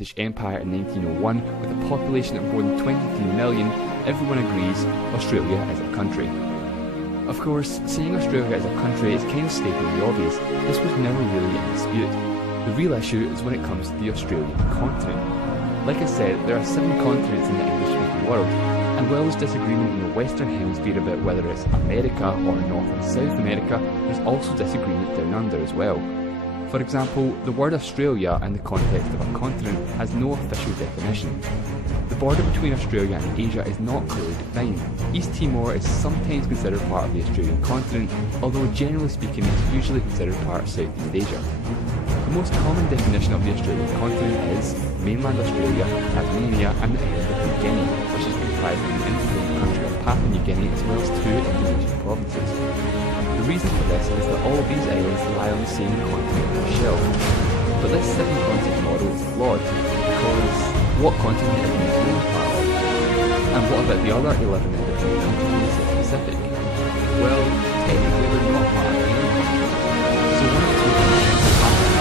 British Empire in 1901 with a population of more than 23 million, everyone agrees Australia is a country. Of course, saying Australia is a country is kind of stating the obvious. This was never really in dispute. The real issue is when it comes to the Australian continent. Like I said, there are 7 continents in the English-speaking world, and while there's disagreement in the Western Hemisphere about whether it's America or North and South America, there's also disagreement down under as well. For example, the word Australia in the context of a continent has no official definition. The border between Australia and Asia is not clearly defined. East Timor is sometimes considered part of the Australian continent, although generally speaking it's usually considered part of Southeast Asia. The most common definition of the Australian continent is mainland Australia, Tasmania and the island of New Guinea, which is comprised of the independent country of Papua New Guinea as well as 2 Indonesian provinces. The reason for this is that all of these islands lie on the same continental shelf. But this 7-continent model is flawed, because what continent is New Zealand part of? And what about the other 11 independent countries in the South Pacific? Well, technically they're not part of any continent. So one of 2 continents is Africa,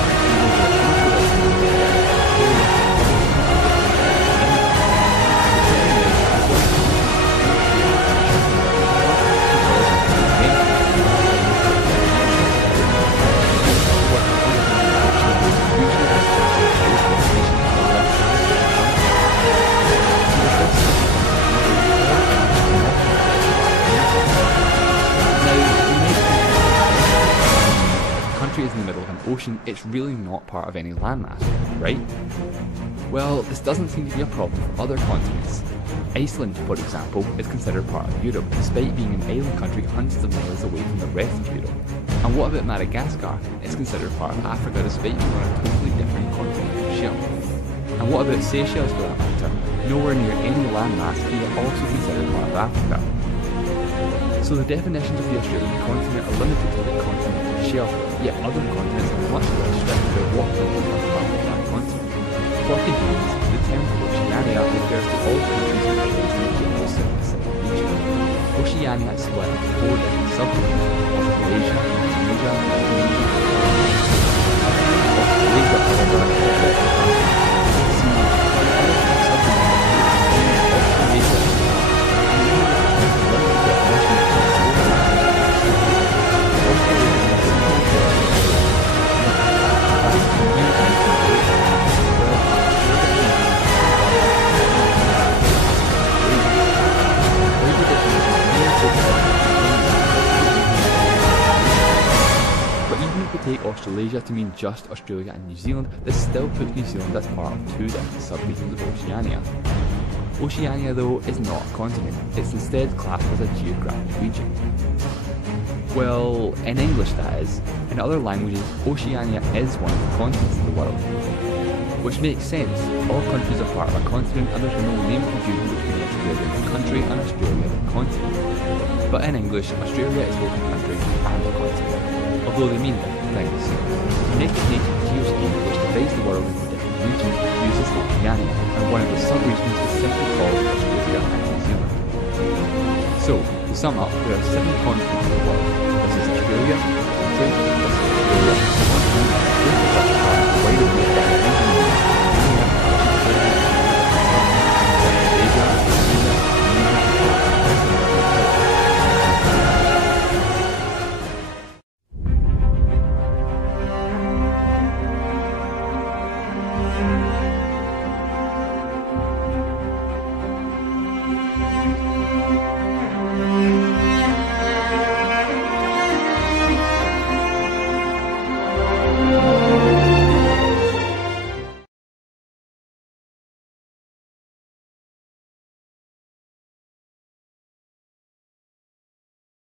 is in the middle of an ocean, it's really not part of any landmass, right? Well, this doesn't seem to be a problem for other continents. Iceland, for example, is considered part of Europe, despite being an island country hundreds of miles away from the rest of Europe. And what about Madagascar? It's considered part of Africa, despite being on a totally different continental shelf. And what about Seychelles for that matter? Nowhere near any landmass, yet also considered part of Africa. So the definitions of the Australian continent are limited to the continental shelf, yet other continents are much less strict about what countries are part of that continent. For convenience, the term Oceania refers to all countries comprised in the general South Pacific region. Oceania is split into 4 different subregions: Australasia, Indonesia, Australasia, however, take Australasia to mean just Australia and New Zealand, this still puts New Zealand as part of 2 different subregions of Oceania. Oceania, though, is not a continent, it's instead classed as a geographic region. Well, in English that is. In other languages, Oceania is one of the continents of the world. Which makes sense, all countries are part of a continent and there's no name confusion between Australia the country and Australia the continent. But in English, Australia is both a country and a continent, although they mean different things. The United Nations geoscheme, which divides the world into different regions, uses Oceania, and one of the sub-regions is simply called Australia and New Zealand. So, to sum up, there are 7 continents in the world. This is Australia, this is Australia, this is Australia, the continent, this is the wider